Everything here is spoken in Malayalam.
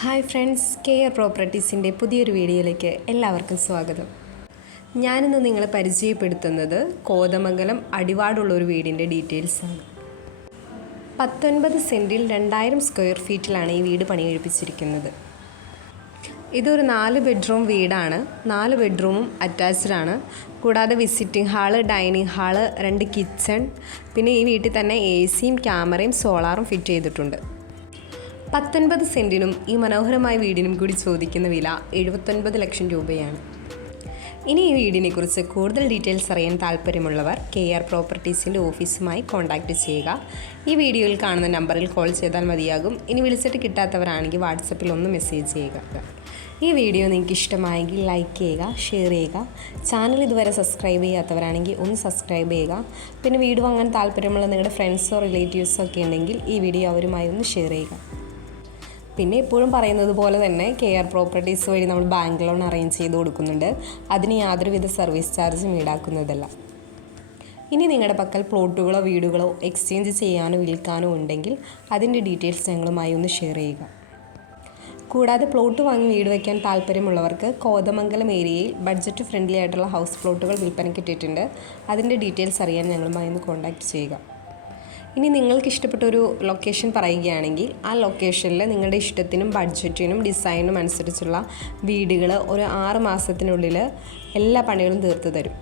ഹായ് ഫ്രണ്ട്സ് കെ ആർ പ്രോപ്പർട്ടീസിന്റെ പുതിയൊരു വീഡിയോയിലേക്ക് എല്ലാവർക്കും സ്വാഗതം. ഞാനിന്ന് നിങ്ങളെ പരിചയപ്പെടുത്തുന്നത് കോതമംഗലം അടിവാടുള്ള ഒരു വീടിന്റെ ഡീറ്റെയിൽസാണ് പത്തൊൻപത് സെന്റിൽ രണ്ടായിരം സ്ക്വയർ ഫീറ്റിലാണ് ഈ വീട് പണി കഴിപ്പിച്ചിരിക്കുന്നത് ഇതൊരു നാല് ബെഡ്റൂം വീടാണ്. നാല് ബെഡ്റൂമും അറ്റാച്ച്ഡ് ആണ്. കൂടാതെ വിസിറ്റിംഗ് ഹാൾ ഡൈനിങ് ഹാൾ രണ്ട് കിച്ചൺ പിന്നെ ഈ വീട്ടിൽ തന്നെ എ സിയും ക്യാമറയും സോളാറും ഫിറ്റ് ചെയ്തിട്ടുണ്ട്. പത്തൊൻപത് സെന്റിനും ഈ മനോഹരമായ വീടിനും കൂടി ചോദിക്കുന്ന വില എഴുപത്തൊൻപത് ലക്ഷം രൂപയാണ്. ഇനി ഈ വീടിനെ കുറിച്ച് കൂടുതൽ ഡീറ്റെയിൽസ് അറിയാൻ താല്പര്യമുള്ളവർ കെ ആർ പ്രോപ്പർട്ടീസിന്റെ ഓഫീസുമായി കോൺടാക്റ്റ് ചെയ്യുക. ഈ വീഡിയോയിൽ കാണുന്ന നമ്പറിൽ കോൾ ചെയ്താൽ മതിയാകും. ഇനി വിളിച്ചിട്ട് കിട്ടാത്തവരാണെങ്കിൽ വാട്സപ്പിൽ ഒന്ന് മെസ്സേജ് ചെയ്യുക. ഈ വീഡിയോ നിങ്ങൾക്ക് ഇഷ്ടമായെങ്കിൽ ലൈക്ക് ചെയ്യുക ഷെയർ ചെയ്യുക. ചാനൽ ഇതുവരെ സബ്സ്ക്രൈബ് ചെയ്യാത്തവരാണെങ്കിൽ ഒന്ന് സബ്സ്ക്രൈബ് ചെയ്യുക. പിന്നെ വീട് വാങ്ങാൻ താല്പര്യമുള്ള നിങ്ങളുടെ ഫ്രണ്ട്സോ റിലേറ്റീവ്സോ ഒക്കെ ഉണ്ടെങ്കിൽ ഈ വീഡിയോ അവരുമായി ഒന്ന് ഷെയർ ചെയ്യുക. പിന്നെ എപ്പോഴും പറയുന്നത് പോലെ തന്നെ കെ ആർ പ്രോപ്പർട്ടീസ് വഴി നമ്മൾ ബാങ്ക് ലോൺ അറേഞ്ച് ചെയ്ത് കൊടുക്കുന്നുണ്ട്. അതിന് യാതൊരുവിധ സർവീസ് ചാർജും ഈടാക്കുന്നതല്ല. ഇനി നിങ്ങളുടെ പക്കൽ പ്ലോട്ടുകളോ വീടുകളോ എക്സ്ചേഞ്ച് ചെയ്യാനോ വിൽക്കാനോ ഉണ്ടെങ്കിൽ അതിന്റെ ഡീറ്റെയിൽസ് ഞങ്ങളുമായി ഒന്ന് ഷെയർ ചെയ്യുക. കൂടാതെ പ്ലോട്ട് വാങ്ങി വീട് വയ്ക്കാൻ താല്പര്യമുള്ളവർക്ക് കോതമംഗലം ഏരിയയിൽ ബഡ്ജറ്റ് ഫ്രണ്ട്ലി ആയിട്ടുള്ള ഹൗസ് പ്ലോട്ടുകൾ വിൽപ്പനയ്ക്ക് ഇട്ടിട്ടുണ്ട്. അതിന്റെ ഡീറ്റെയിൽസ് അറിയാൻ ഞങ്ങളുമായി ഒന്ന് കോൺടാക്റ്റ് ചെയ്യുക. ഇനി നിങ്ങൾക്ക് ഇഷ്ടപ്പെട്ട ഒരു ലൊക്കേഷൻ പറയുകയാണെങ്കിൽ ആ ലൊക്കേഷനിൽ നിങ്ങളുടെ ഇഷ്ടത്തിനും ബഡ്ജറ്റിനും ഡിസൈനും അനുസരിച്ചുള്ള വീടുകൾ ഒരു ആറ് മാസത്തിനുള്ളിൽ എല്ലാ പണികളും തീർത്ത് തരും.